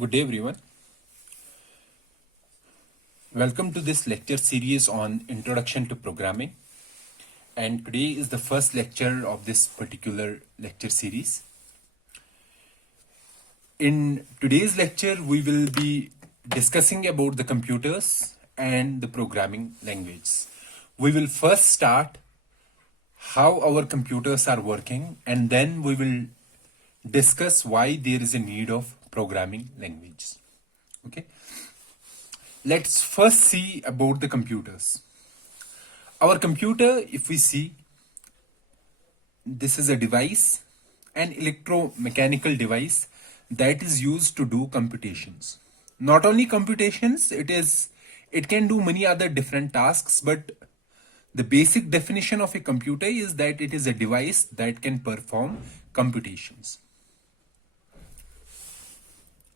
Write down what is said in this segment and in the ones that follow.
Good day, everyone. Welcome to this lecture series on Introduction to Programming. And today is the first lecture of this particular lecture series. In today's lecture, we will be discussing about the computers and the programming language. We will first start how our computers are working, and then we will discuss why there is a need of programming language. Okay. Let's first see about the computers. Our computer, if we see, this is a device, an electromechanical device that is used to do computations. Not only computations, it can do many other different tasks, but the basic definition of a computer is that it is a device that can perform computations.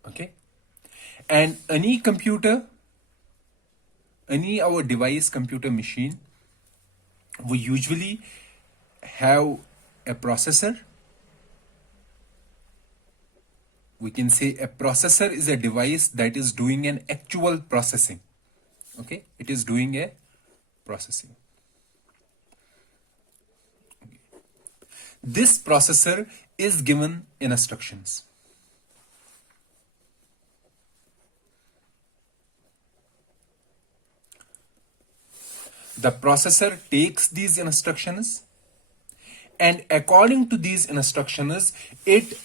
Okay? And any computer, any our device, computer machine, we usually have a processor. We can say a processor is a device that is doing an actual processing. Okay, it is doing a processing. Okay. This processor is given instructions. The processor takes these instructions, and according to these instructions, it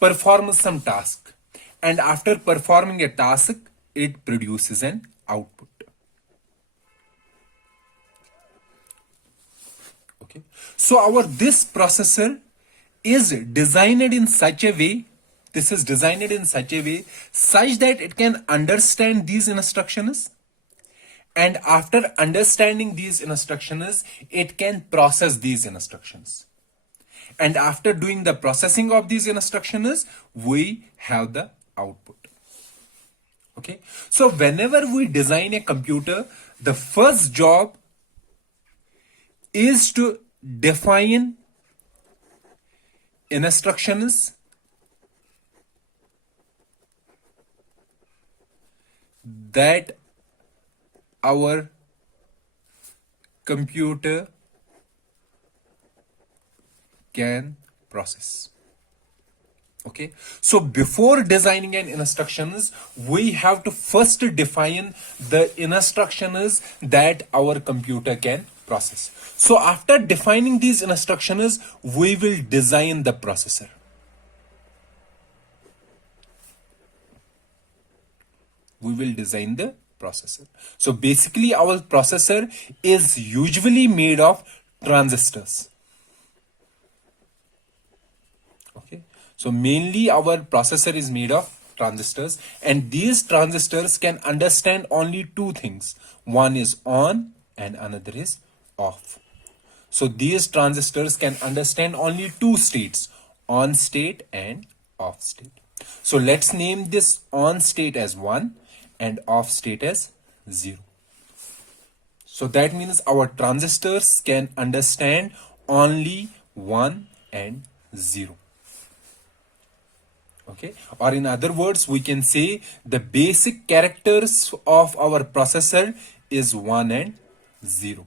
performs some task. And after performing a task, it produces an output. Okay. So this processor is designed in such a way, such that it can understand these instructions. And after understanding these instructions, it can process these instructions. And after doing the processing of these instructions, we have the output. Okay. So whenever we design a computer, the first job is to define instructions that our computer can process. Okay, so before designing an instructions, we have to first define the instructions that our computer can process. So after defining these instructions, we will design the processor. We will design the processor. So basically our processor is usually made of transistors. Okay. So mainly our processor is made of transistors, and these transistors can understand only two things. One is on and another is off. So these transistors can understand only two states, on state and off state. So let's name this on state as 1 and off state as 0. So that means our transistors can understand only 1 and 0. Okay, or in other words, we can say the basic characters of our processor is 1 and 0.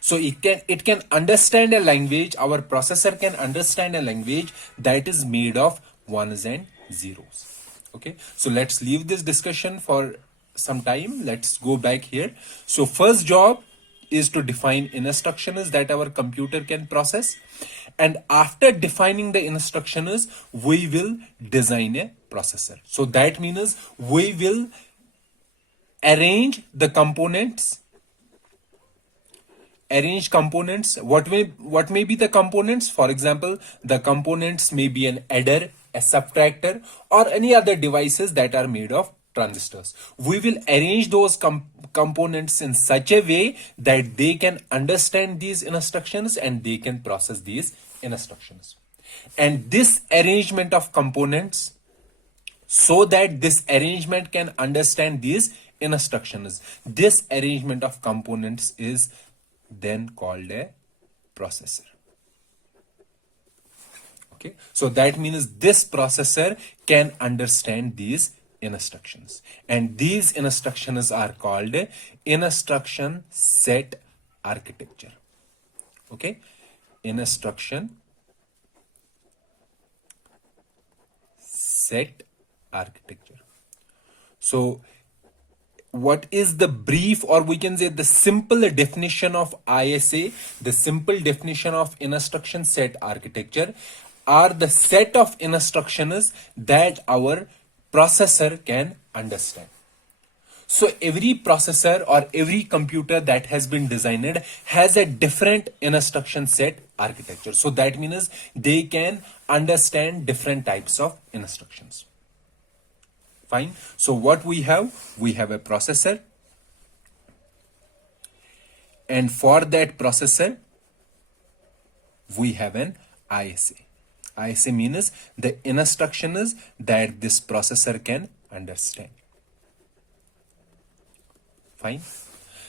So it can understand a language. Our processor can understand a language that is made of ones and zeros. Okay, so let's leave this discussion for some time. Let's go back here. So first job is to define instructions that our computer can process, and after defining the instructions, we will design a processor. So that means we will arrange the components. What may be the components? For example, the components may be an adder, a subtractor, or any other devices that are made of transistors. We will arrange those components in such a way that they can understand these instructions and they can process these instructions. And this arrangement of components, so that this arrangement can understand these instructions, this arrangement of components is then called a processor. Okay, so that means this processor can understand these instructions, and these instructions are called instruction set architecture. Okay, instruction set architecture. So what is the brief, or we can say the simple definition of ISA? The simple definition of instruction set architecture are the set of instructions that our processor can understand. So every processor or every computer that has been designed has a different instruction set architecture. So that means they can understand different types of instructions. Fine. So what we have a processor, and for that processor we have an ISA. ISA means the instructions that this processor can understand. Fine.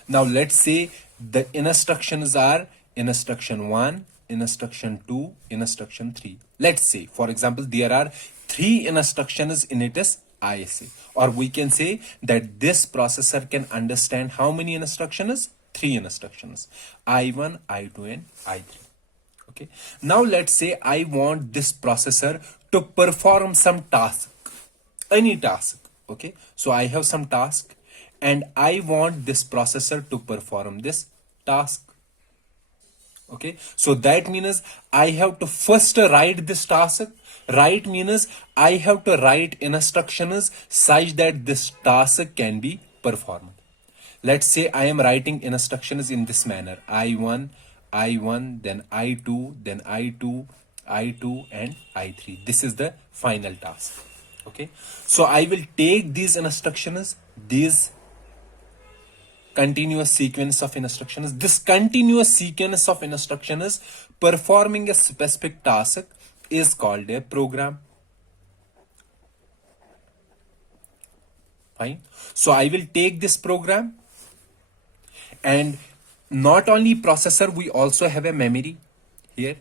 Now let's say the instructions are instruction 1, instruction 2, instruction 3. Let's say, for example, there are 3 instructions in its ISA, or we can say that this processor can understand how many instructions? 3 instructions, I1, I2 and I3. Okay. Now let's say I want this processor to perform some task, any task. Okay. So I have some task and I want this processor to perform this task. Okay, so that means I have to first write this task. Write means I have to write instructions such that this task can be performed. Let's say I am writing instructions in this manner: I1, I1, then I2, then I2, I2, and I3. This is the final task. Okay, so I will take these instructions, these continuous sequence of instructions. This continuous sequence of instructions performing a specific task is called a program. Fine. So I will take this program, and not only processor, we also have a memory here.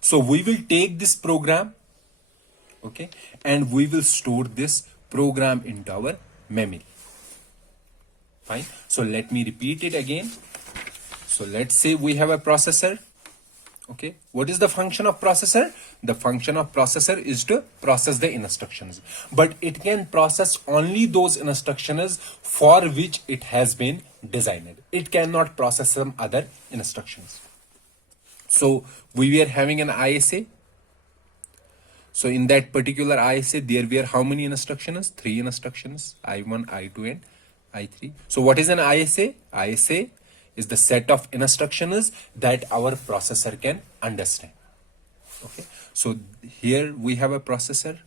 So we will take this program, okay, and we will store this program into our memory. Fine. So let me repeat it again. So let's say we have a processor. Okay. What is the function of processor? The function of processor is to process the instructions, but it can process only those instructions for which it has been designed. It cannot process some other instructions. So we were having an ISA. So in that particular ISA, there were how many instructions? 3 instructions, I1, I2, and I3. So what is an ISA? ISA is the set of instructions that our processor can understand. Okay. So here we have a processor.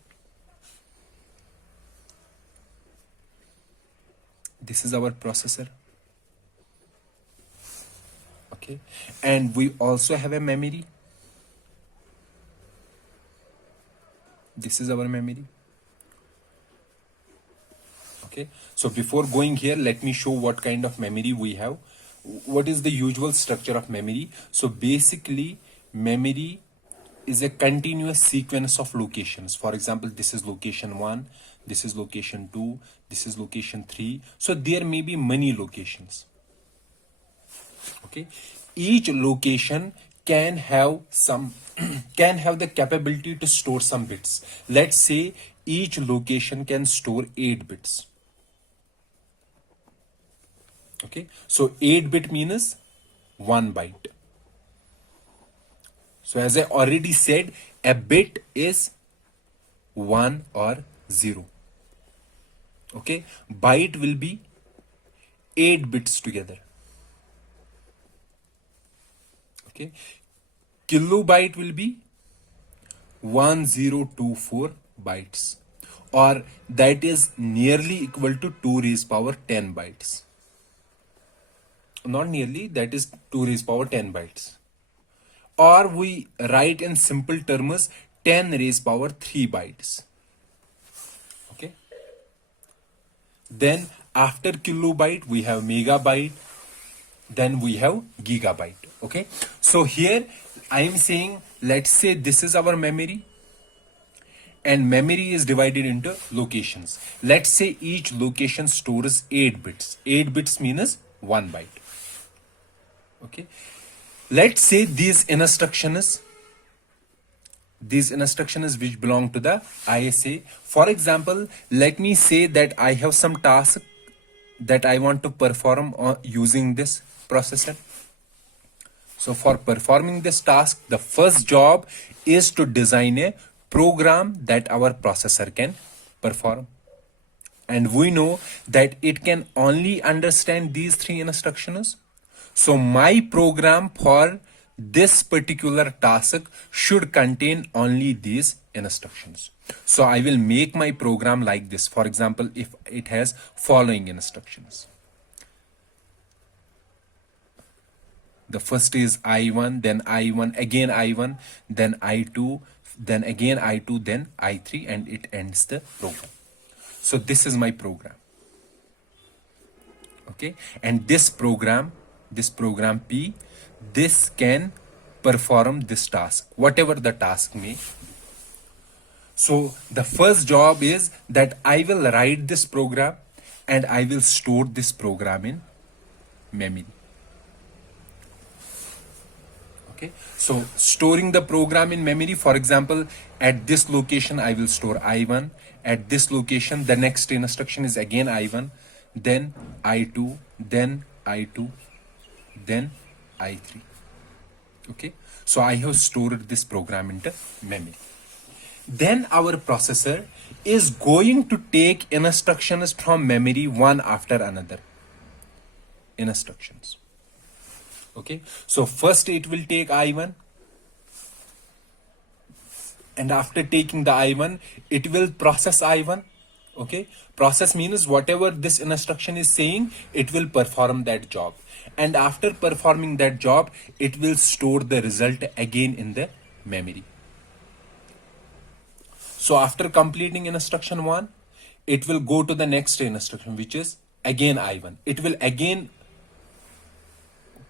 This is our processor. Okay. And we also have a memory. This is our memory. Okay, so before going here, let me show what kind of memory we have. What is the usual structure of memory? So basically, memory is a continuous sequence of locations. For example, this is location 1, this is location 2, this is location 3. So there may be many locations. Okay, each location can have some can have the capability to store some bits. Let's say each location can store 8 bits. Okay, so 8-bit means 1 byte. So as I already said, a bit is 1 or 0. Okay, byte will be 8 bits together. Okay, kilobyte will be 1024 bytes, or that is nearly equal to 2 raised power 10 bytes. Not nearly, that is 2 raised power 10 bytes. Or we write in simple terms 10 raised power 3 bytes. Okay. Then after kilobyte we have megabyte, then we have gigabyte. Okay, so here I am saying, let's say this is our memory, and memory is divided into locations. Let's say each location stores 8 bits. 8 bits means 1 byte. Okay, let's say these instructions which belong to the ISA. For example, let me say that I have some task that I want to perform using this processor. So for performing this task, the first job is to design a program that our processor can perform. And we know that it can only understand these 3 instructions. So my program for this particular task should contain only these instructions. So I will make my program like this. For example, if it has following instructions. The first is I1, then I1, again I1, then I2, then again I2, then I3, and it ends the program. So this is my program. Okay, and this program P, this can perform this task, whatever the task may. So the first job is that I will write this program and I will store this program in memory. Okay, so storing the program in memory, for example, at this location I will store I1, at this location the next instruction is again I1, then I2, then I2, then I3. Okay, so I have stored this program into memory. Then our processor is going to take instructions from memory one after another instructions. Okay, so first it will take I1, and after taking the I1 it will process I1. Okay, process means whatever this instruction is saying, it will perform that job, and after performing that job it will store the result again in the memory. So after completing instruction 1, it will go to the next instruction, which is again I1. It will again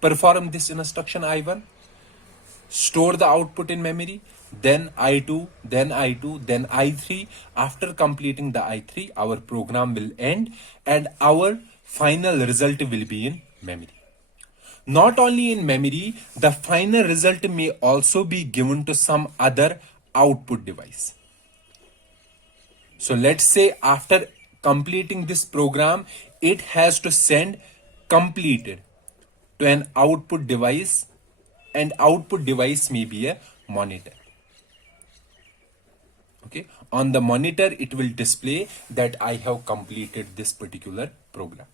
perform this instruction I1, store the output in memory, then I2, then I2, then I3. After completing the I3, our program will end and our final result will be in memory. Not only in memory, the final result may also be given to some other output device. So let's say after completing this program, it has to send completed to an output device, and output device may be a monitor. Okay, on the monitor it will display that I have completed this particular program.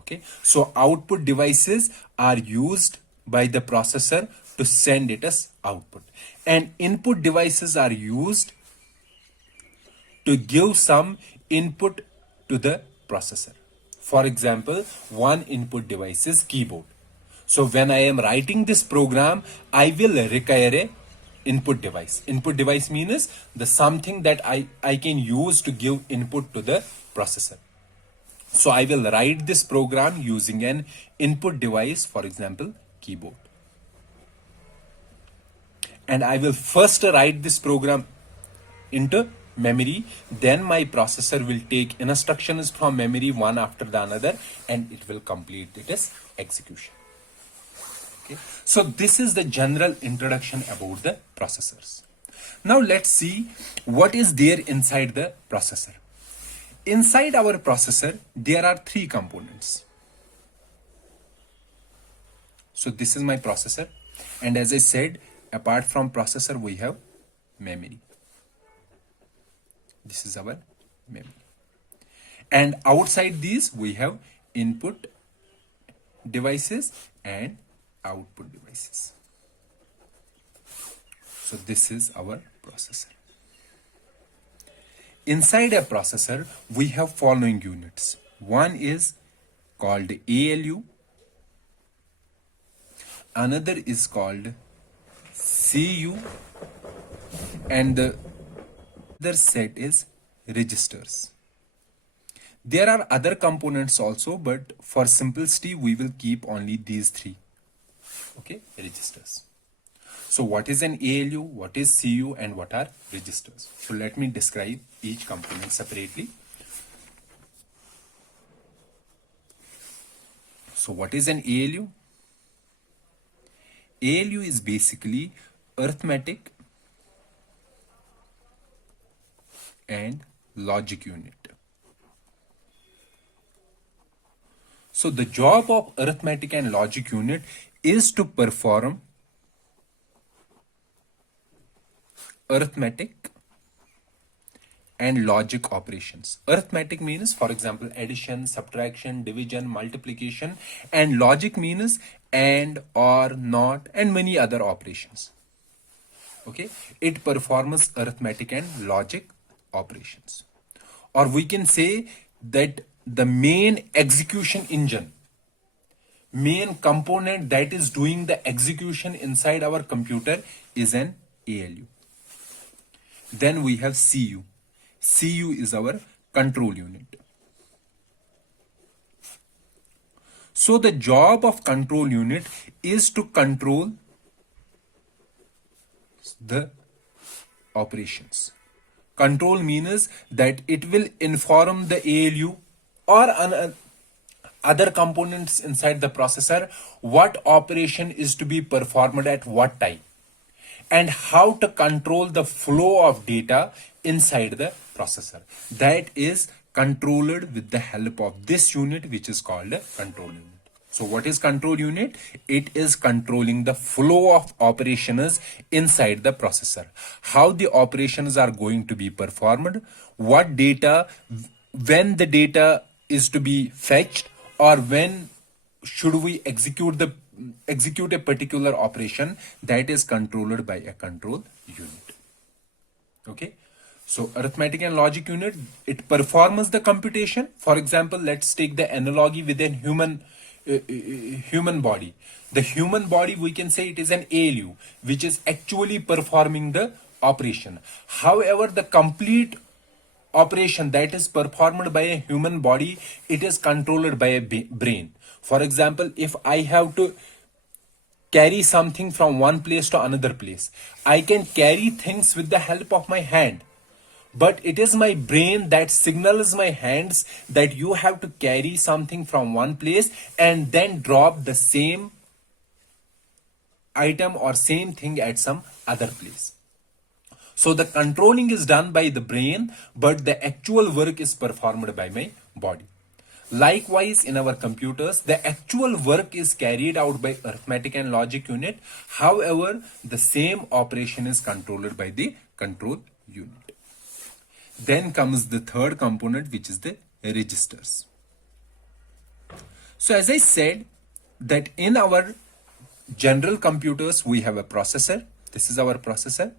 Okay, so output devices are used by the processor to send it as output, and input devices are used to give some input to the processor. For example, one input device is keyboard. So when I am writing this program, I will require a input device. Input device means the something that I can use to give input to the processor. So I will write this program using an input device, for example, keyboard. And I will first write this program into memory, then my processor will take instructions from memory one after the another and it will complete its execution. Okay, so this is the general introduction about the processors. Now let's see what is there inside the processor. Inside our processor there are 3 components. So this is my processor, and as I said, apart from processor we have memory. This is our memory, and outside these we have input devices and output devices. So this is our processor. Inside a processor we have following units. One is called ALU, another is called CU, and the other set is registers. There are other components also, but for simplicity we will keep only these 3. Okay, registers. So what is an ALU, what is CU, and what are registers? So let me describe each component separately. So what is an ALU? ALU is basically arithmetic and logic unit. So the job of arithmetic and logic unit is to perform arithmetic and logic operations. Arithmetic means, for example, addition, subtraction, division, multiplication, and logic means and, or, not, and many other operations. Okay, it performs arithmetic and logic operations. Or we can say that the main execution engine, main component that is doing the execution inside our computer is an ALU. Then we have CU. CU is our control unit. So the job of control unit is to control the operations. Control means that it will inform the ALU or other components inside the processor what operation is to be performed at what time, and how to control the flow of data inside the processor. That is controlled with the help of this unit, which is called a control unit. So what is control unit? It is controlling the flow of operations inside the processor. How the operations are going to be performed, what data, when the data is to be fetched, or when should we execute a particular operation, that is controlled by a control unit. Okay, so arithmetic and logic unit, it performs the computation. For example, let's take the analogy within human body. The human body, we can say it is an ALU which is actually performing the operation. However, the complete operation that is performed by a human body, it is controlled by a brain. For example, if I have to carry something from one place to another place, I can carry things with the help of my hand, but it is my brain that signals my hands that you have to carry something from one place and then drop the same item or same thing at some other place. So the controlling is done by the brain, but the actual work is performed by my body. Likewise, in our computers, the actual work is carried out by arithmetic and logic unit. However, the same operation is controlled by the control unit. Then comes the third component, which is the registers. So as I said, that in our general computers, we have a processor. This is our processor.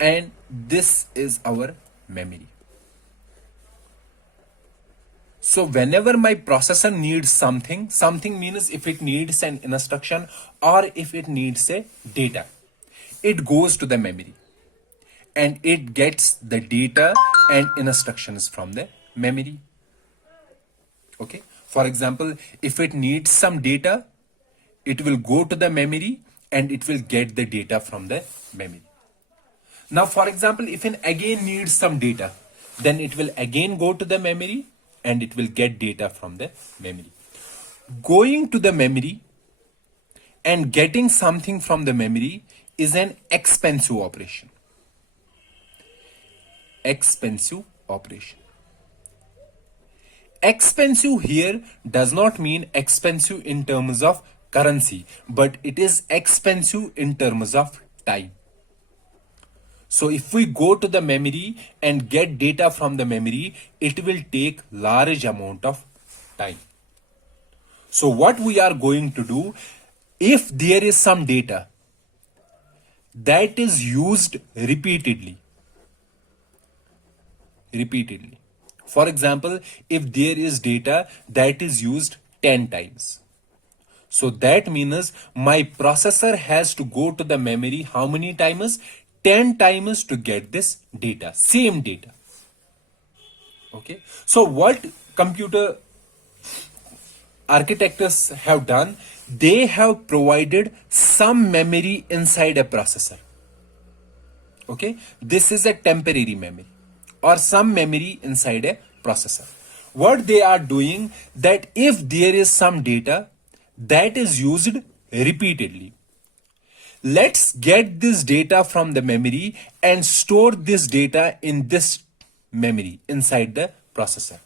And this is our memory. So whenever my processor needs something means if it needs an instruction or if it needs a data, it goes to the memory and it gets the data and instructions from the memory. Okay. For example, if it needs some data, it will go to the memory and it will get the data from the memory. Now, for example, if it again needs some data, then it will again go to the memory and it will get data from the memory. Going to the memory and getting something from the memory is an expensive operation. Expensive operation. Expensive here does not mean expensive in terms of currency, but it is expensive in terms of time. So if we go to the memory and get data from the memory, it will take large amount of time. So what we are going to do, if there is some data that is used repeatedly. For example, if there is data that is used 10 times. So that means my processor has to go to the memory how many times? 10 times to get this data, same data. Okay. So what computer architects have done, they have provided some memory inside a processor. Okay, this is a temporary memory or some memory inside a processor. What they are doing, that if there is some data that is used repeatedly, let's get this data from the memory and store this data in this memory inside the processor.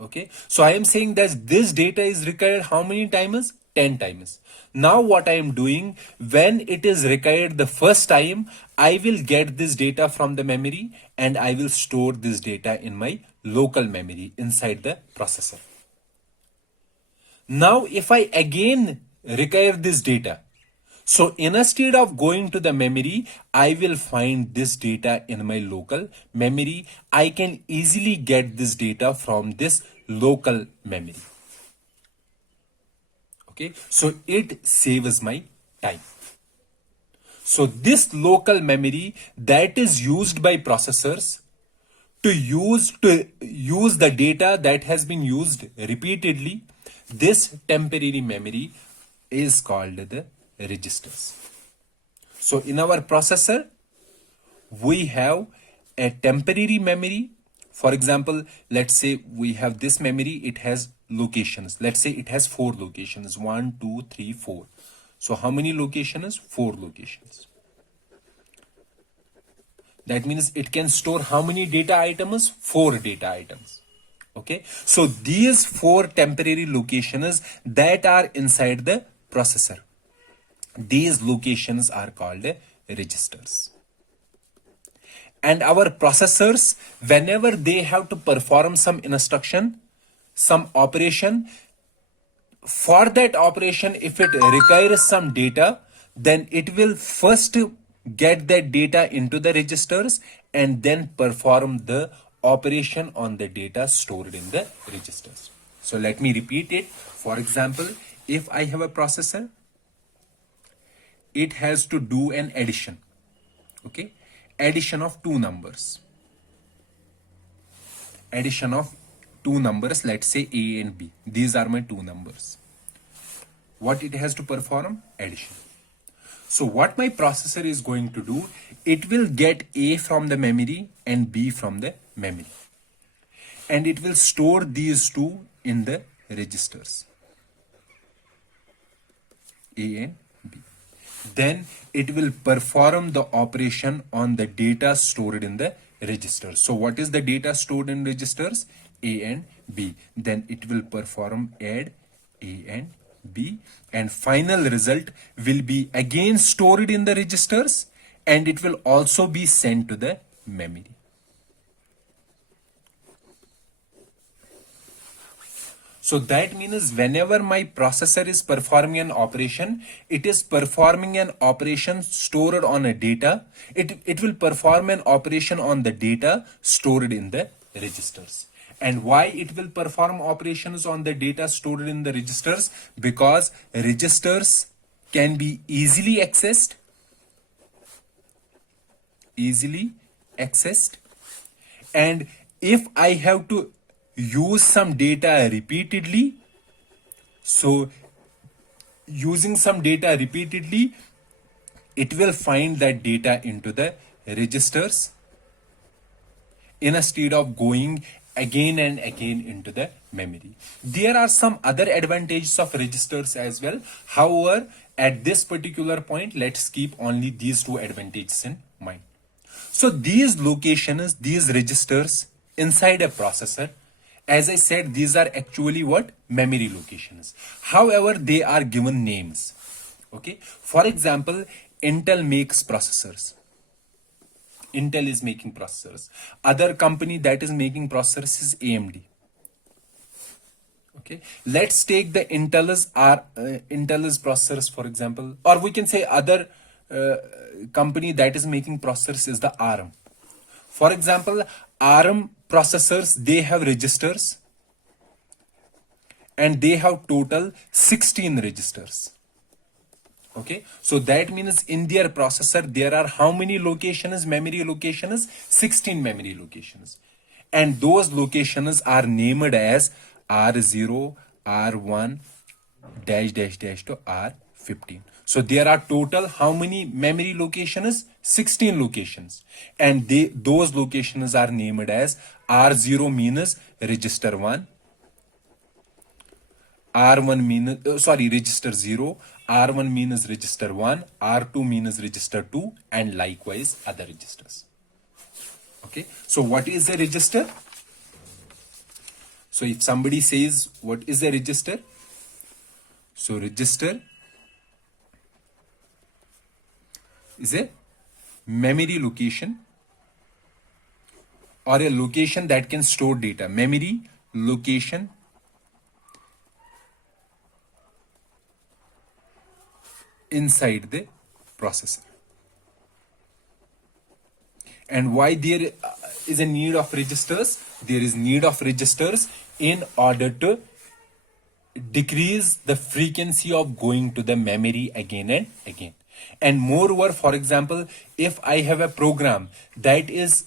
Okay, so I am saying that this data is required how many times? 10 times. Now what I am doing, when it is required the first time, I will get this data from the memory and I will store this data in my local memory inside the processor. Now if I again require this data, so instead of going to the memory, I will find this data in my local memory. I can easily get this data from this local memory. Okay, so it saves my time. So this local memory that is used by processors to use the data that has been used repeatedly, this temporary memory is called the registers. So in our processor, we have a temporary memory. For example, let's say we have this memory, it has locations. Let's say it has 4 locations, 1, 2, 3, 4. So how many locations? 4 locations. That means it can store how many data items? 4 data items. Okay, so these 4 temporary locations that are inside the processor, these locations are called registers. And our processors, whenever they have to perform some instruction, some operation, for that operation, if it requires some data, then it will first get that data into the registers and then perform the operation on the data stored in the registers. So let me repeat it. For example, if I have a processor, it has to do an addition. Okay, addition of 2 numbers. Addition of 2 numbers, let's say A and B. These are my 2 numbers. What it has to perform? Addition. So what my processor is going to do, it will get A from the memory and B from the memory. And it will store these 2 in the registers, A and B. Then it will perform the operation on the data stored in the registers. So what is the data stored in registers? A and B. Then it will perform add A and B, and final result will be again stored in the registers and it will also be sent to the memory. So that means whenever my processor is performing an operation, it is performing an operation stored on a data. It will perform an operation on the data stored in the registers. And why it will perform operations on the data stored in the registers? Because registers can be easily accessed. And if I have to use some data repeatedly, so using some data repeatedly, it will find that data into the registers instead of going again and again into the memory. There are some other advantages of registers as well. However, at this particular point, let's keep only these 2 advantages in mind. So these locations, these registers inside a processor, as I said, these are actually what? Memory locations. However, they are given names. Okay. For example, Intel makes processors. Intel is making processors. Other company that is making processors is AMD. Okay, let's take the Intel's processors, for example, or we can say other company that is making processors is the ARM. For example, ARM processors, they have registers and they have total 16 registers. Okay, so that means in their processor there are how many locations, memory locations? 16 memory locations. And those locations are named as R0, R1, dash dash dash to R15. So there are total how many memory locations? 16 locations, and those locations are named as R0 means register 1, R1 means register 0, R1 means register 1, R2 means register 2, and likewise other registers. Okay, so what is a register? So if somebody says what is a register, so register is a memory location or a location that can store data. Memory location inside the processor. And why there is a need of registers? There is need of registers in order to decrease the frequency of going to the memory again and again. And moreover, for example, if I have a program that is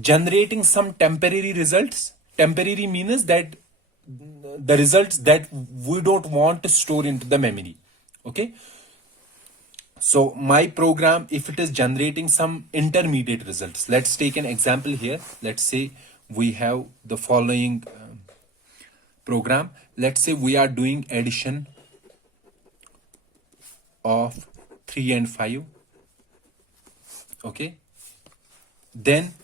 generating some temporary results, temporary means that the results that we don't want to store into the memory. Okay, so my program, if it is generating some intermediate results, let's take an example here. Let's say we have the following program. Let's say we are doing addition of 3 and 5. Okay, then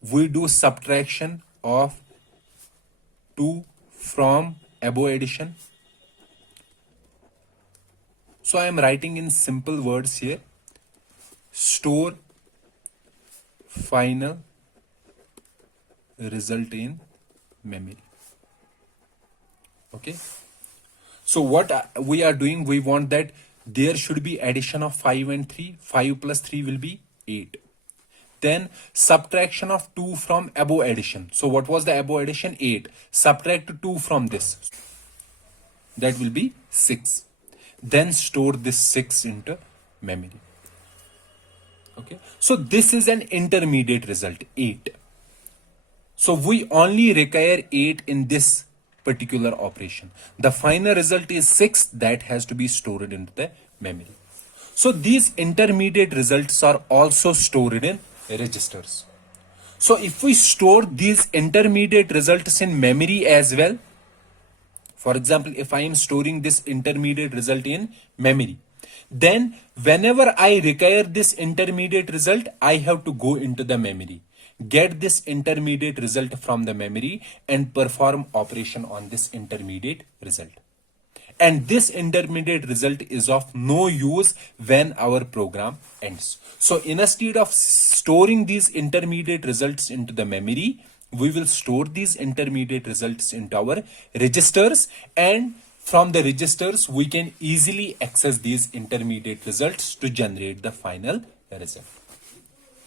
we do subtraction of 2 from above addition. So I am writing in simple words here. Store final result in memory. Okay. So what we are doing, we want that there should be addition of 5 and 3. 5 plus 3 will be 8. Then subtraction of 2 from above addition. So what was the above addition? 8. Subtract 2 from this. That will be 6. Then store this 6 into memory. Okay. So this is an intermediate result, 8. So we only require 8 in this particular operation. The final result is 6 that has to be stored into the memory. So these intermediate results are also stored in registers. So if we store these intermediate results in memory as well, for example, if I am storing this intermediate result in memory, then whenever I require this intermediate result, I have to go into the memory, get this intermediate result from the memory and perform operation on this intermediate result. And this intermediate result is of no use when our program ends. So instead of storing these intermediate results into the memory, we will store these intermediate results into our registers, and from the registers we can easily access these intermediate results to generate the final result.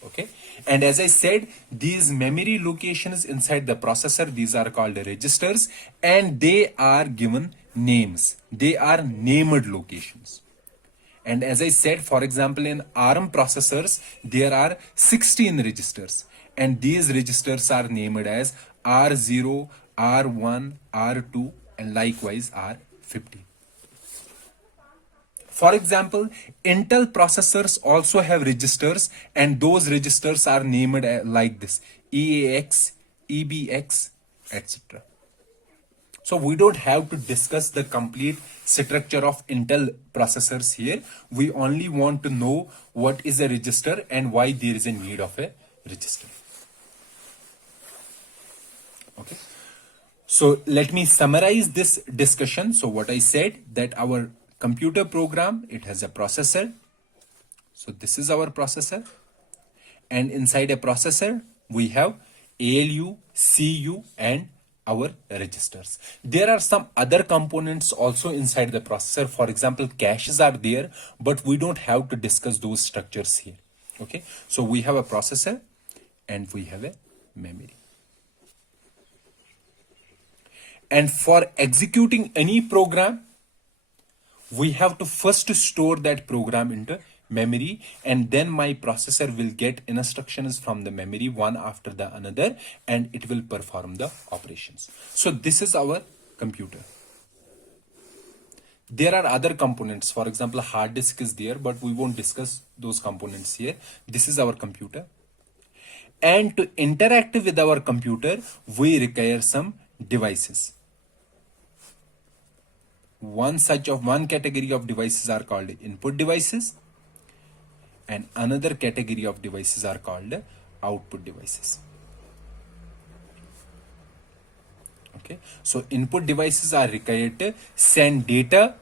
Okay, and as I said, these memory locations inside the processor, these are called registers, and they are given names. They are named locations. And as I said, for example, in ARM processors, there are 16 registers, and these registers are named as R0, R1, R2, and likewise R15. For example, Intel processors also have registers, and those registers are named like this: EAX, EBX, etc. So we don't have to discuss the complete structure of Intel processors here. We only want to know what is a register and why there is a need of a register. Okay. So let me summarize this discussion. So what I said, that our computer program, it has a processor. So this is our processor. And inside a processor, we have ALU, CU, and our registers. There are some other components also inside the processor. For example, caches are there, but we don't have to discuss those structures here. Okay. So we have a processor and we have a memory. And for executing any program, we have to first store that program into memory, and then my processor will get instructions from the memory one after the another, and it will perform the operations. So this is our computer. There are other components. For example, hard disk is there, but we won't discuss those components here. This is our computer. And to interact with our computer, we require some devices. One category of devices are called input devices, and another category of devices are called output devices. Okay, so input devices are required to send data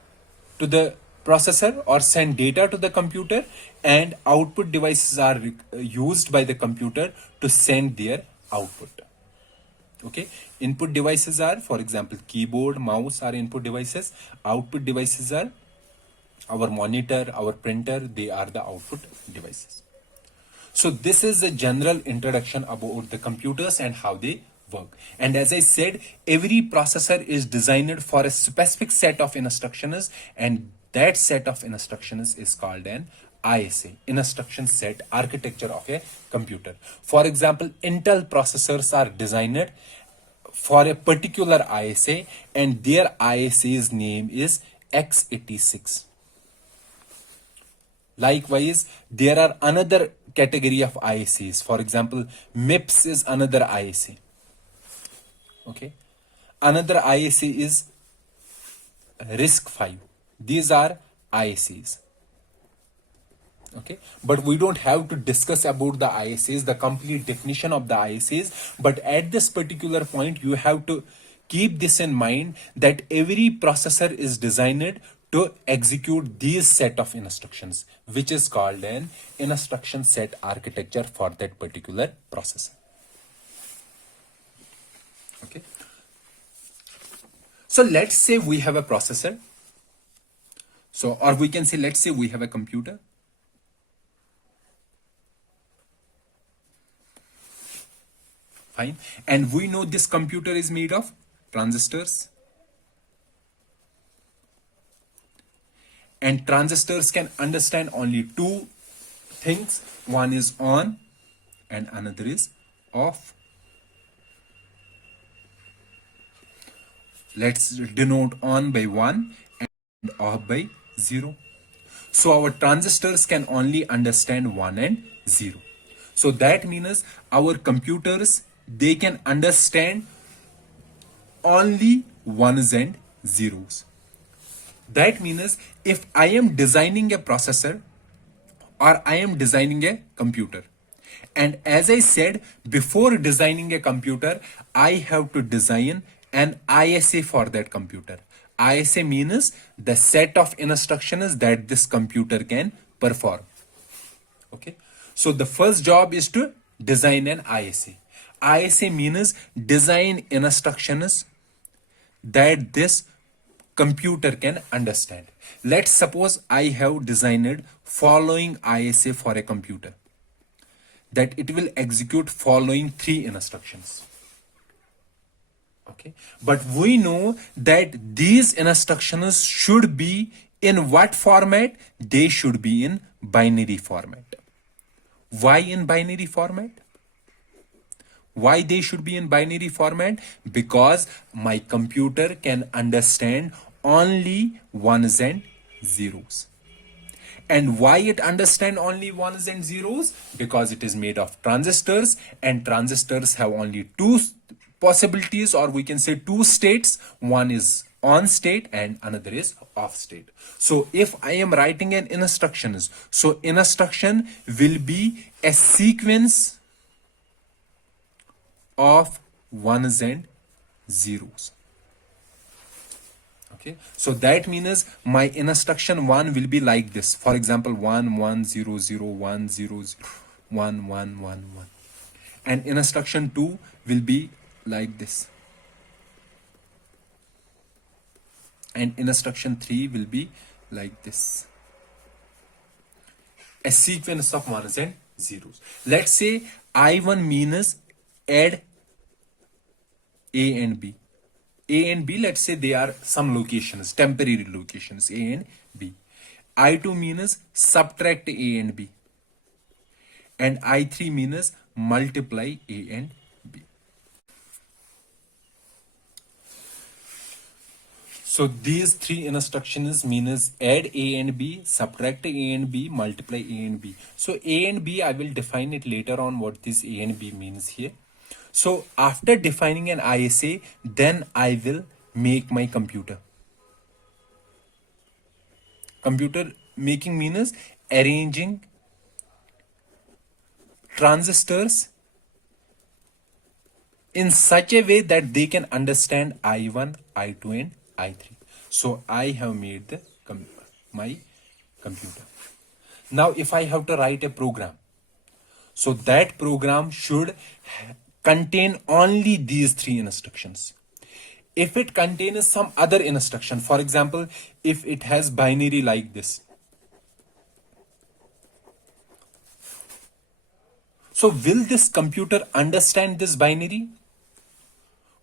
to the processor or send data to the computer, and output devices are used by the computer to send their output. Okay, input devices are, for example, keyboard, mouse are input devices. Output devices are our monitor, our printer, they are the output devices. So this is a general introduction about the computers and how they work. And as I said, every processor is designed for a specific set of instructions, and that set of instructions is called an ISA, instruction set architecture of a computer. For example, Intel processors are designed for a particular ISA, and their ISA's name is x86. Likewise, there are another category of ISAs. For example, MIPS is another ISA. Okay, another ISA is RISC-V. These are ISAs. Okay, but we don't have to discuss about the ISAs, the complete definition of the ISAs. But at this particular point, you have to keep this in mind that every processor is designed to execute these set of instructions, which is called an instruction set architecture for that particular processor. Okay, so let's say we have a processor. So, or we can say, let's say we have a computer. Fine. And we know this computer is made of transistors. And transistors can understand only two things. One is on and another is off. Let's denote on by 1 and off by 0. So our transistors can only understand 1 and 0. So that means our computers, they can understand only ones and zeros. That means if I am designing a processor or I am designing a computer, and as I said, before designing a computer, I have to design an ISA for that computer. ISA means the set of instructions that this computer can perform. Okay, so the first job is to design an ISA. ISA means design instructions that this computer can understand. Let's suppose I have designed following ISA for a computer, that it will execute following 3 instructions. Okay, but we know that these instructions should be in what format? They should be in binary format. Why in binary format? Why they should be in binary format? Because my computer can understand only ones and zeros. And why it understand only ones and zeros? Because it is made of transistors, and transistors have only 2 possibilities, or we can say 2 states. One is on state and another is off state. So if I am writing an instructions, so instruction will be a sequence of ones and zeros. Okay, so that means my instruction 1 will be like this. For example, 1 1 0 0 1 0 0 1 1 1 1, and instruction 2 will be like this, and instruction 3 will be like this. A sequence of ones and zeros. Let's say I1 means add A and B. A and B, let's say they are some locations, temporary locations, A and B. I2 means subtract A and B. And I3 means multiply A and B. So these three instructions means add a and b, subtract a and b, multiply a and b. So a and b, I will define it later on what this a and b means here. So after defining an ISA, then I will make my computer. Computer making means arranging transistors in such a way that they can understand I1, I2 and I3. So I have made the my computer. Now if I have to write a program, so that program should contain only these three instructions. If it contains some other instruction, for example, if it has binary like this, so will this computer understand this binary?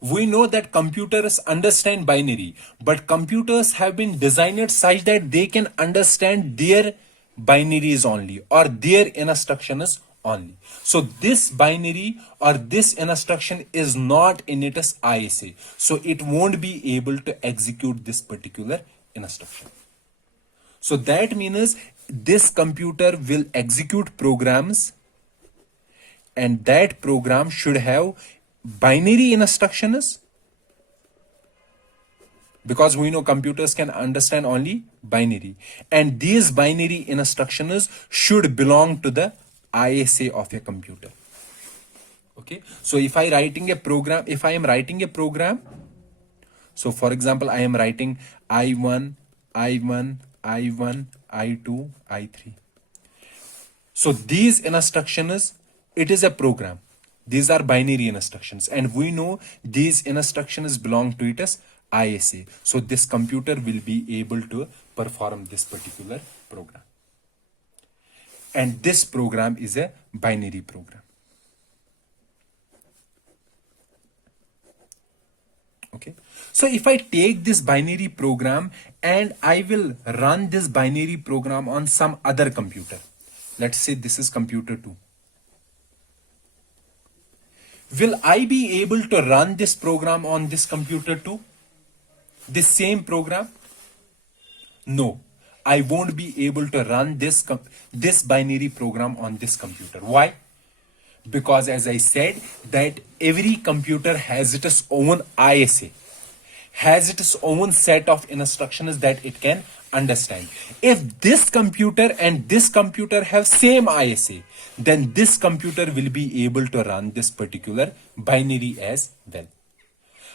We know that computers understand binary, but computers have been designed such that they can understand their binaries only or their instructions only. So this binary or this instruction is not in its ISA. So it won't be able to execute this particular instruction. So that means this computer will execute programs, and that program should have binary instructions, because we know computers can understand only binary, and these binary instructions should belong to the ISA of a computer. Okay, so if I am writing a program, so for example I am writing I1, I1, I1, I2, I3. So these instructions, it is a program. These are binary instructions, and we know these instructions belong to it as ISA. So this computer will be able to perform this particular program. And this program is a binary program. Okay. So if I take this binary program and I will run this binary program on some other computer, let's say this is computer 2. Will I be able to run this program on this computer too? This same program? No, I won't be able to run this binary program on this computer. Why? Because as I said that every computer has its own ISA, has its own set of instructions that it can understand. If this computer and this computer have same ISA, then this computer will be able to run this particular binary as well.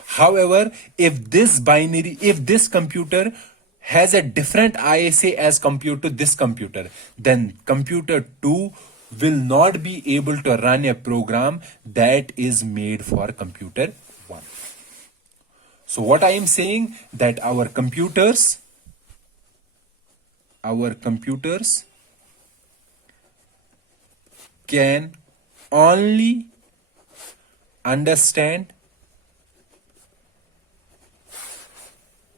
However, if this computer has a different ISA as compared to this computer, then computer 2 will not be able to run a program that is made for computer 1. So what I am saying, that our computers can only understand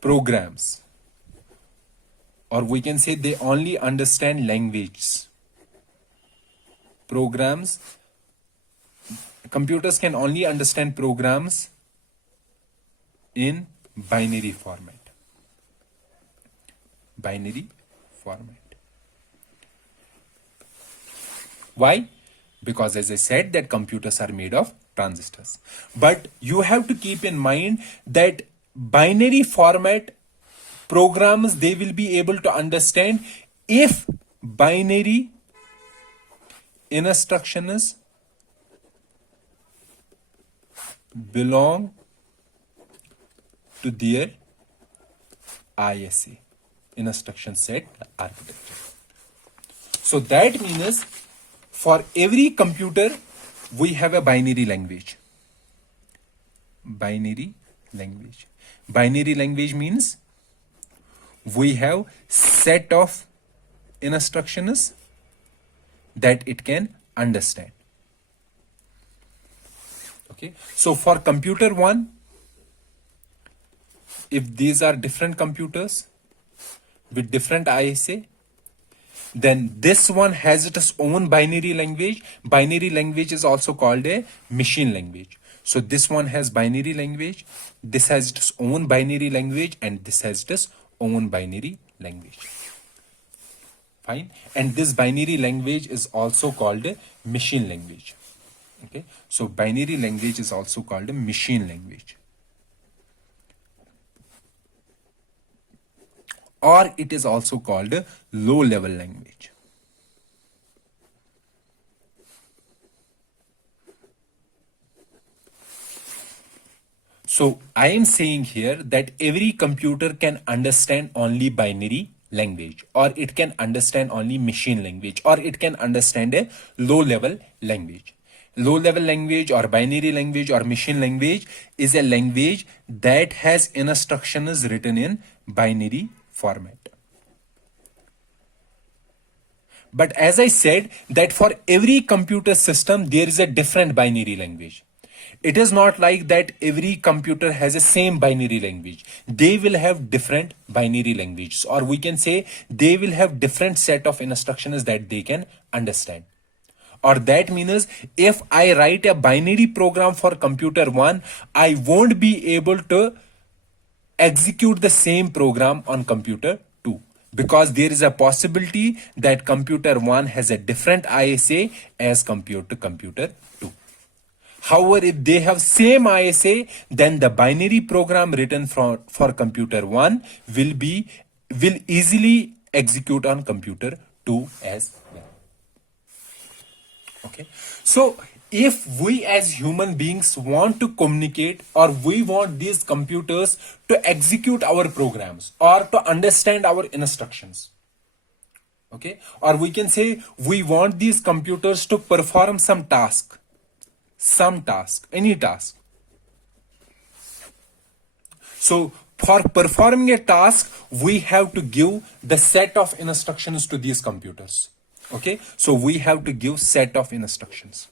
programs, or we can say they only understand languages. Computers can only understand programs in binary format. Why? Because as I said that computers are made of transistors. But you have to keep in mind that binary format programs, they will be able to understand if binary instructions belong to their ISA, instruction set architecture. So that means for every computer we have a binary language. Binary language means we have set of instructions that it can understand. Okay, so for computer 1, if these are different computers with different ISA, then this one has its own binary language. Binary language is also called a machine language. So this one has binary language, this has its own binary language, and this has its own binary language. Fine. And this binary language is also called a machine language. Okay. So binary language is also called a machine language. Or it is also called a low level language. So I am saying here that every computer can understand only binary language, or it can understand only machine language, or it can understand a low level language. Low level language or binary language or machine language is a language that has instructions written in binary format. But as I said that for every computer system, there is a different binary language. It is not like that every computer has the same binary language. They will have different binary languages, or we can say they will have different set of instructions that they can understand. Or that means if I write a binary program for computer 1, I won't be able to execute the same program on computer 2, because there is a possibility that computer 1 has a different ISA as compared to computer 2. However, if they have same ISA, then the binary program written for computer 1 will easily execute on computer 2 as well. Okay. So if we as human beings want to communicate, or we want these computers to execute our programs or to understand our instructions, okay, or we can say we want these computers to perform some task, any task. So for performing a task, we have to give the set of instructions to these computers. Okay, so we have to give set of instructions.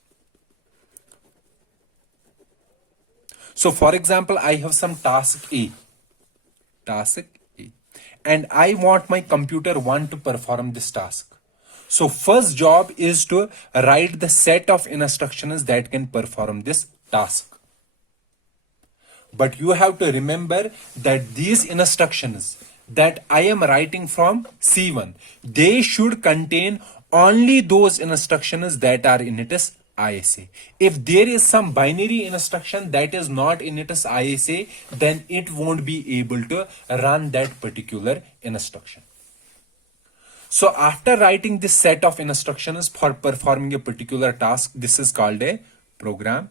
So for example, I have some task A, and I want my computer 1 to perform this task. So first job is to write the set of instructions that can perform this task. But you have to remember that these instructions that I am writing from C1, they should contain only those instructions that are in its ISA. If there is some binary instruction that is not in its ISA, then it won't be able to run that particular instruction. So after writing this set of instructions for performing a particular task, this is called a program.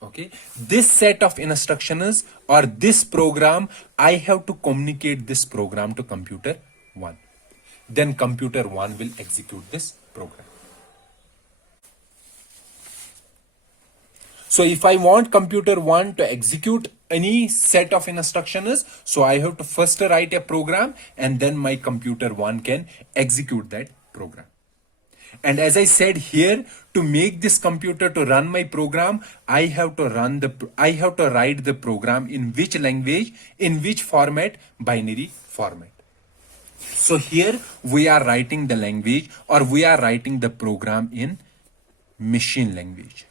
Okay, this set of instructions or this program, I have to communicate this program to computer 1. Then computer 1 will execute this program. So if I want computer 1 to execute any set of instructions, so I have to first write a program, and then my computer 1 can execute that program. And as I said here, to make this computer to run my program, I have to write the program in which language, in which format, binary format. So here we are writing the language, or we are writing the program in machine language.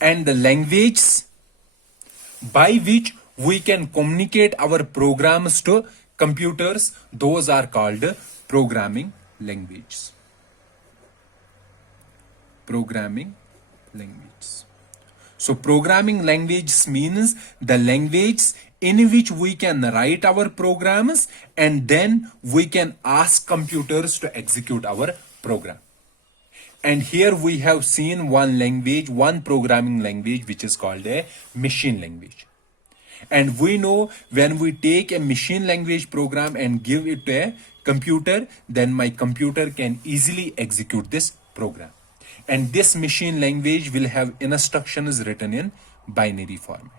And the language by which we can communicate our programs to computers, those are called programming languages. So programming languages means the language in which we can write our programs, and then we can ask computers to execute our program. And here we have seen one programming language, which is called a machine language. And we know when we take a machine language program and give it to a computer, then my computer can easily execute this program. And this machine language will have instructions written in binary format.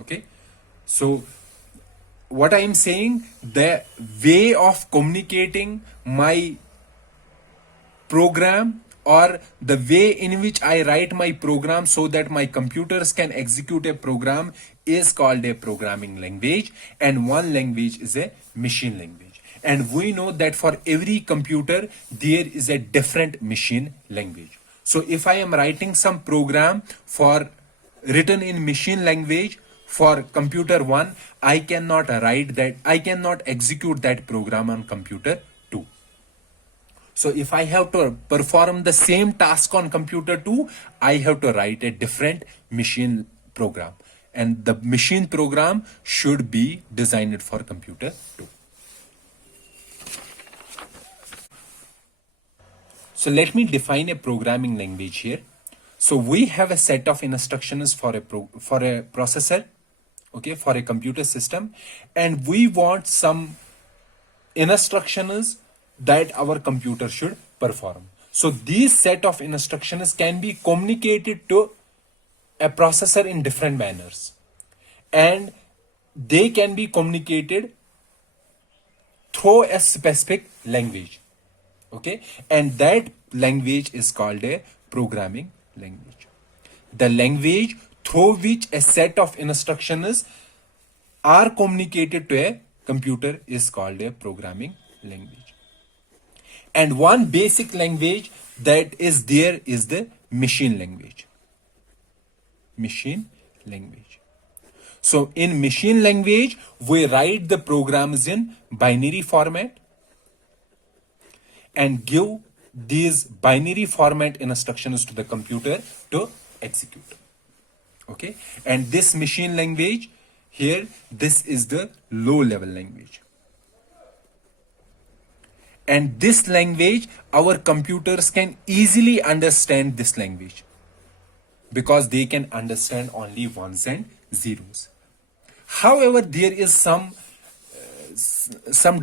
Okay, so what I am saying, the way of communicating my program or the way in which I write my program so that my computers can execute a program is called a programming language, and one language is a machine language. And we know that for every computer there is a different machine language. So if I am writing some program for written in machine language for computer 1, I cannot execute that program on computer 2. So if I have to perform the same task on computer 2, I have to write a different machine program. And the machine program should be designed for computer 2. So let me define a programming language here. So we have a set of instructions for a processor, okay, for a computer system, and we want some instructions that our computer should perform. So these set of instructions can be communicated to a processor in different manners, and they can be communicated through a specific language, okay, and that language is called a programming language. The language through which a set of instructions are communicated to a computer is called a programming language. And one basic language that is there is the machine language. Machine language. So in machine language, we write the programs in binary format and give these binary format instructions to the computer to execute. Okay, and this machine language here, this is the low level language. And this language, our computers can easily understand this language because they can understand only ones and zeros. However, there is some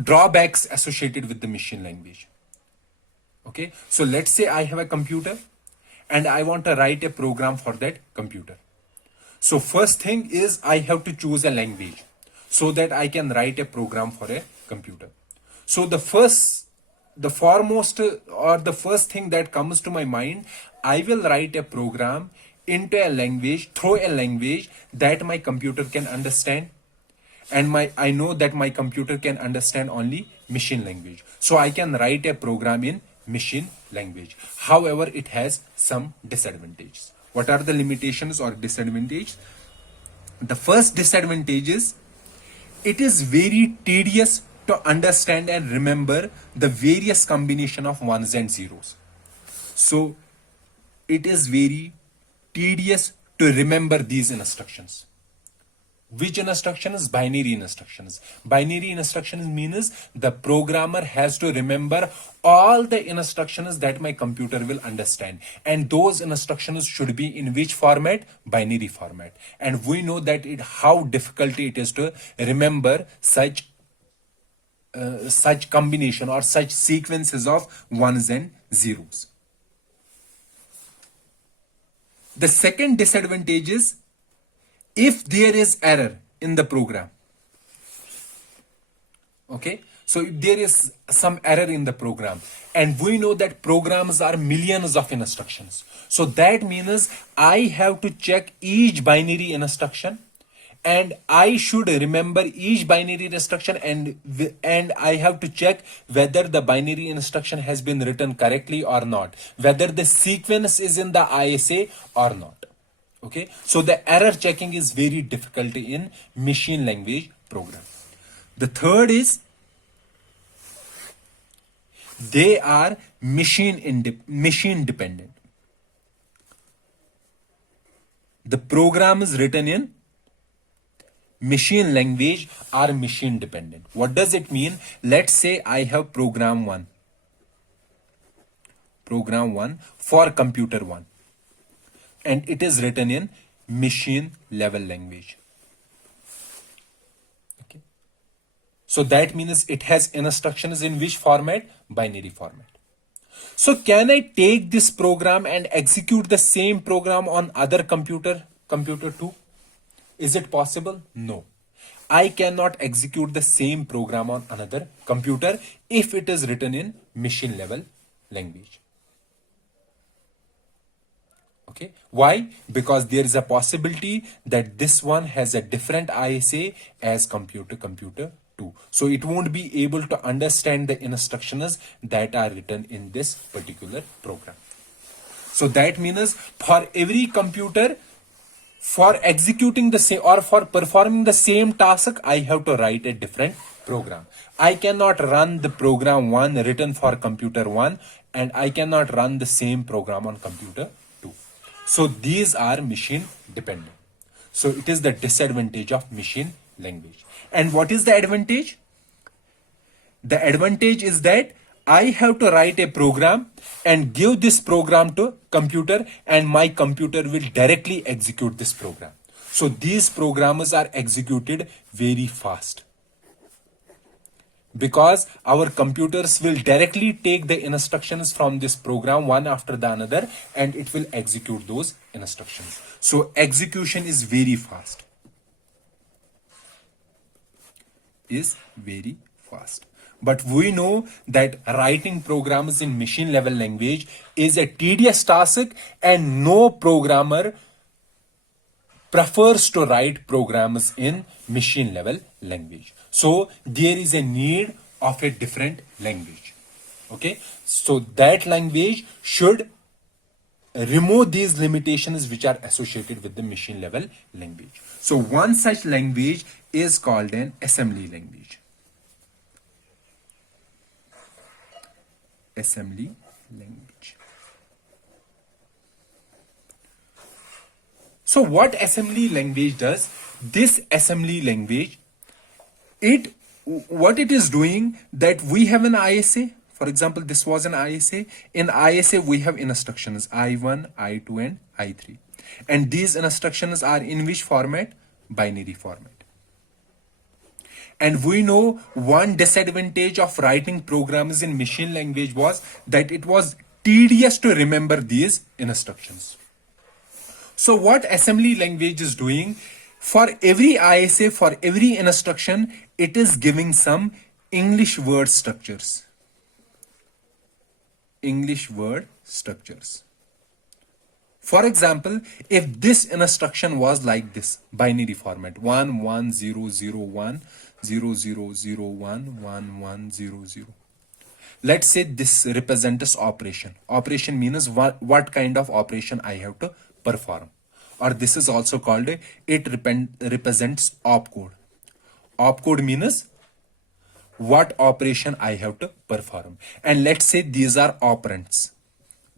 drawbacks associated with the machine language. Okay, so let's say I have a computer and I want to write a program for that computer. So first thing is I have to choose a language so that I can write a program for a computer. So the first thing that comes to my mind, I will write a program into a language, through a language that my computer can understand. And I know that my computer can understand only machine language. So I can write a program in machine language. However, it has some disadvantages. What are the limitations or disadvantages? The first disadvantage is it is very tedious to understand and remember the various combination of ones and zeros. So it is very tedious to remember these instructions. Which instructions? Binary instructions. Binary instructions means the programmer has to remember all the instructions that my computer will understand, and those instructions should be in which format? Binary format. And we know that how difficult it is to remember such combination or such sequences of ones and zeros. The second disadvantage is if there is error in the program. Okay, so if there is some error in the program, and we know that programs are millions of instructions, so that means I have to check each binary instruction, and I should remember each binary instruction, and I have to check whether the binary instruction has been written correctly or not, whether the sequence is in the ISA or not. Okay, so the error checking is very difficult in machine language program. The third is they are machine dependent. The program is written in machine language are machine dependent. What does it mean? Let's say I have program 1 for computer 1, and it is written in machine level language. Okay, so that means it has instructions in which format? Binary format. So can I take this program and execute the same program on other computer 2? Is it possible? No. I cannot execute the same program on another computer if it is written in machine level language. Okay, why? Because there is a possibility that this one has a different ISA as computer 2. So it won't be able to understand the instructions that are written in this particular program. So that means for every computer, for executing the same or for performing the same task, I have to write a different program. I cannot run the program 1 written for computer 1 and I cannot run the same program on computer 2. So these are machine dependent. So it is the disadvantage of machine language. And what is the advantage? The advantage is that I have to write a program and give this program to computer and my computer will directly execute this program. So these programs are executed very fast because our computers will directly take the instructions from this program one after the another and it will execute those instructions. So execution is very fast. But we know that writing programs in machine level language is a tedious task and no programmer prefers to write programs in machine level language. So there is a need of a different language. Okay, so that language should remove these limitations which are associated with the machine level language. So one such language is called an assembly language. Assembly language. So what assembly language does? This assembly language, what it is doing, that we have an ISA. For example, this was an ISA. In ISA, we have instructions I1, I2, and I3. And these instructions are in which format? Binary format. And we know one disadvantage of writing programs in machine language was that it was tedious to remember these instructions. So what assembly language is doing, for every ISA, for every instruction, it is giving some English word structures. English word structures. For example, if this instruction was like this, binary format, 11001 0001 1100. Let's say this represents operation. Operation means what kind of operation I have to perform. Or this is also called, it represents opcode. Opcode means what operation I have to perform. And let's say these are operands.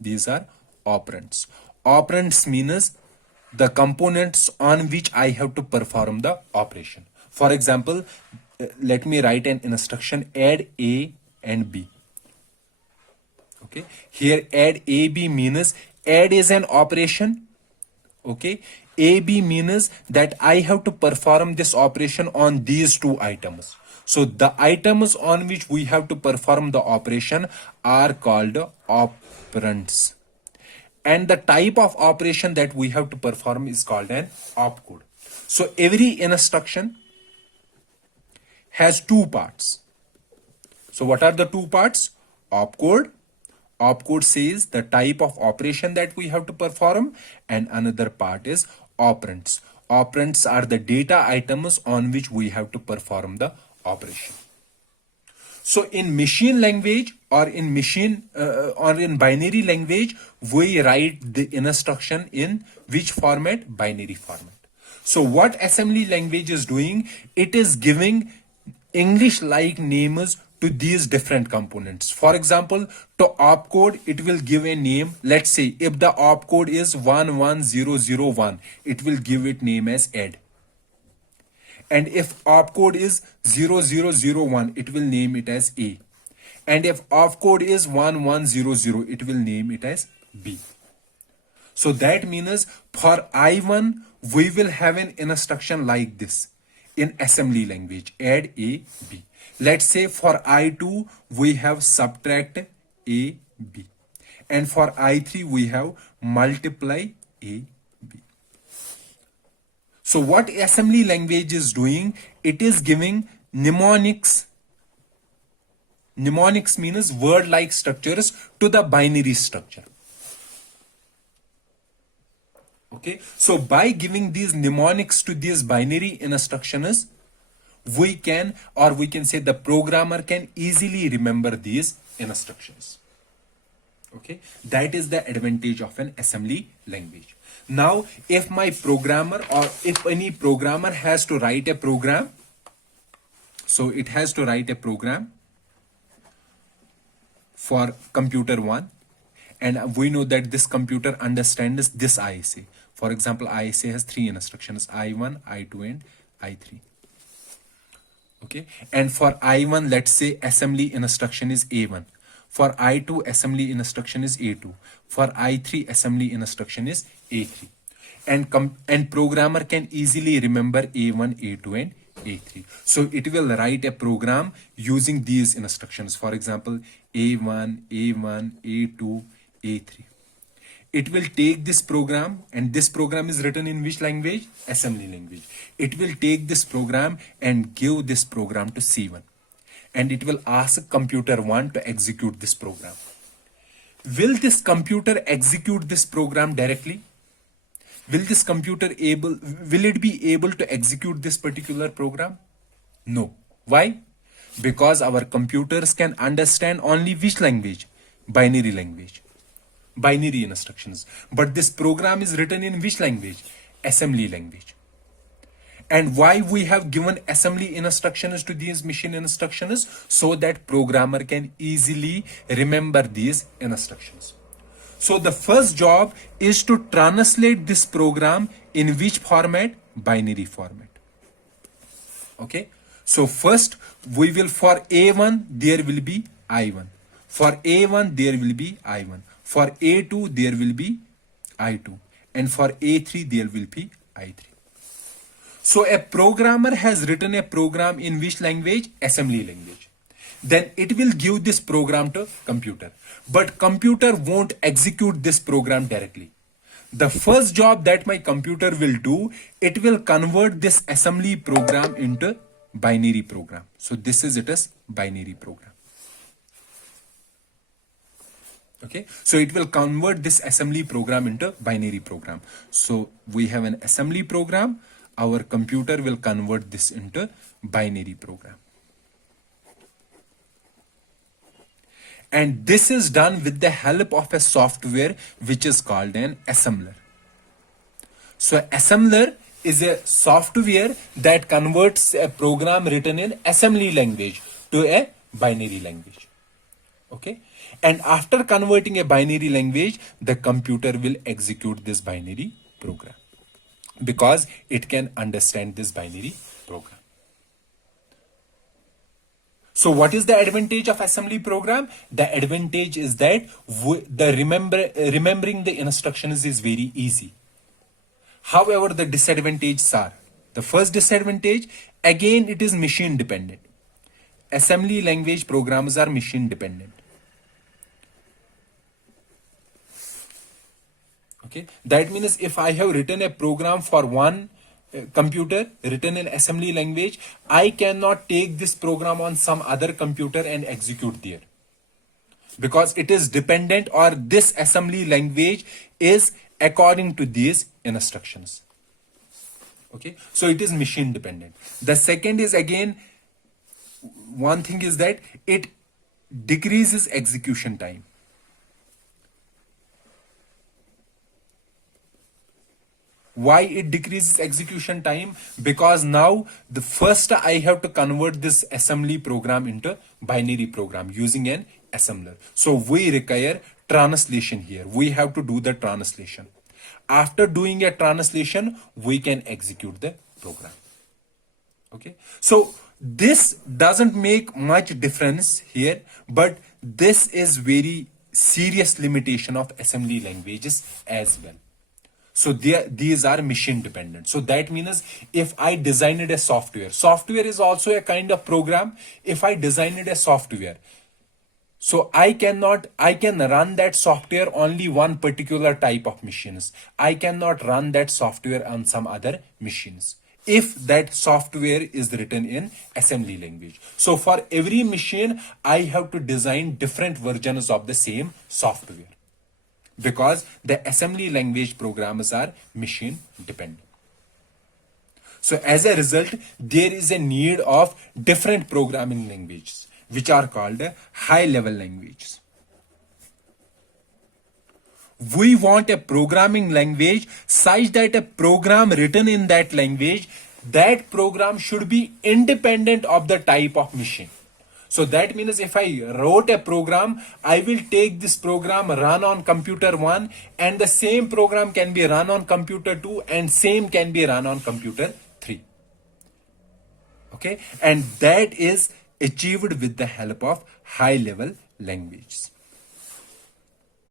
These are operands. Operands means the components on which I have to perform the operation. For example, let me write an instruction, add A and B. Okay, here add AB means add is an operation. Okay, AB means that I have to perform this operation on these two items. So the items on which we have to perform the operation are called operands. And the type of operation that we have to perform is called an opcode. So every instruction has two parts. So what are the two parts? Opcode. Opcode says the type of operation that we have to perform, and another part is operands. Operands are the data items on which we have to perform the operation. So in machine language or in binary language, we write the instruction in which format? Binary format. So what assembly language is doing? It is giving English-like names to these different components. For example, to opcode, it will give a name. Let's say if the opcode is 11001, it will give it name as add. And if opcode is 0001, it will name it as A. And if opcode is 1100, it will name it as B. So that means for I1, we will have an instruction like this in assembly language, add A, B. Let's say for I2, we have subtract A, B. And for I3, we have multiply A, B. So what assembly language is doing? It is giving mnemonics. Mnemonics means word-like structures to the binary structure. Okay, so by giving these mnemonics to these binary instructions, we can, or we can say the programmer can easily remember these instructions. Okay, that is the advantage of an assembly language. Now, if my programmer, or if any programmer has to write a program, so it has to write a program for computer 1, and we know that this computer understands this ISA. For example, ISA has 3 instructions: I1, I2 and I3. Okay, and for I1, let's say assembly instruction is A1. For I2, assembly instruction is A2. For I3, assembly instruction is A3. And programmer can easily remember A1, A2 and A3. So it will write a program using these instructions. For example, A1, A1, A2, A3. It will take this program, and this program is written in which language? Assembly language. It will take this program and give this program to C1. And it will ask computer 1 to execute this program. Will this computer execute this program directly? Will it be able to execute this particular program? No. Why? Because our computers can understand only which language? Binary language. Binary instructions. But this program is written in which language? Assembly language. And why we have given assembly instructions to these machine instructions? So that programmer can easily remember these instructions. So the first job is to translate this program in which format? Binary format. Okay. So first we will, for A1 there will be I1. For A1 there will be I1. For A2 there will be I2. And for A3 there will be I3. So a programmer has written a program in which language? Assembly language. Then it will give this program to computer. But computer won't execute this program directly. The first job that my computer will do, it will convert this assembly program into binary program. So this is it as binary program. Okay, so it will convert this assembly program into binary program. So we have an assembly program. Our computer will convert this into binary program. And this is done with the help of a software which is called an assembler. So assembler is a software that converts a program written in assembly language to a binary language. Okay. And after converting a binary language, the computer will execute this binary program because it can understand this binary program. So what is the advantage of assembly program? The advantage is that remembering the instructions is very easy. However, the disadvantages are, the first disadvantage, again, it is machine dependent. Assembly language programs are machine dependent. Okay, that means if I have written a program for one computer written in assembly language, I cannot take this program on some other computer and execute there, because it is dependent, or this assembly language is according to these instructions. Okay, so it is machine dependent. The second is, again, one thing is that it decreases execution time. Why it decreases execution time? Because now the first I have to convert this assembly program into binary program using an assembler. So we require translation here. We have to do the translation. After doing a translation, we can execute the program. Okay. So this doesn't make much difference here, but this is very serious limitation of assembly languages as well. So these are machine dependent. So that means if I designed a software is also a kind of program. If I designed a software, so I can run that software only one particular type of machines. I cannot run that software on some other machines if that software is written in assembly language. So for every machine, I have to design different versions of the same software. because the assembly language programs are machine dependent. So as a result, there is a need of different programming languages, which are called high level languages. We want a programming language such that a program written in that language, that program should be independent of the type of machine. So that means if I wrote a program, I will take this program, run on computer 1, and the same program can be run on computer 2, and same can be run on computer 3. Okay, and that is achieved with the help of high level languages.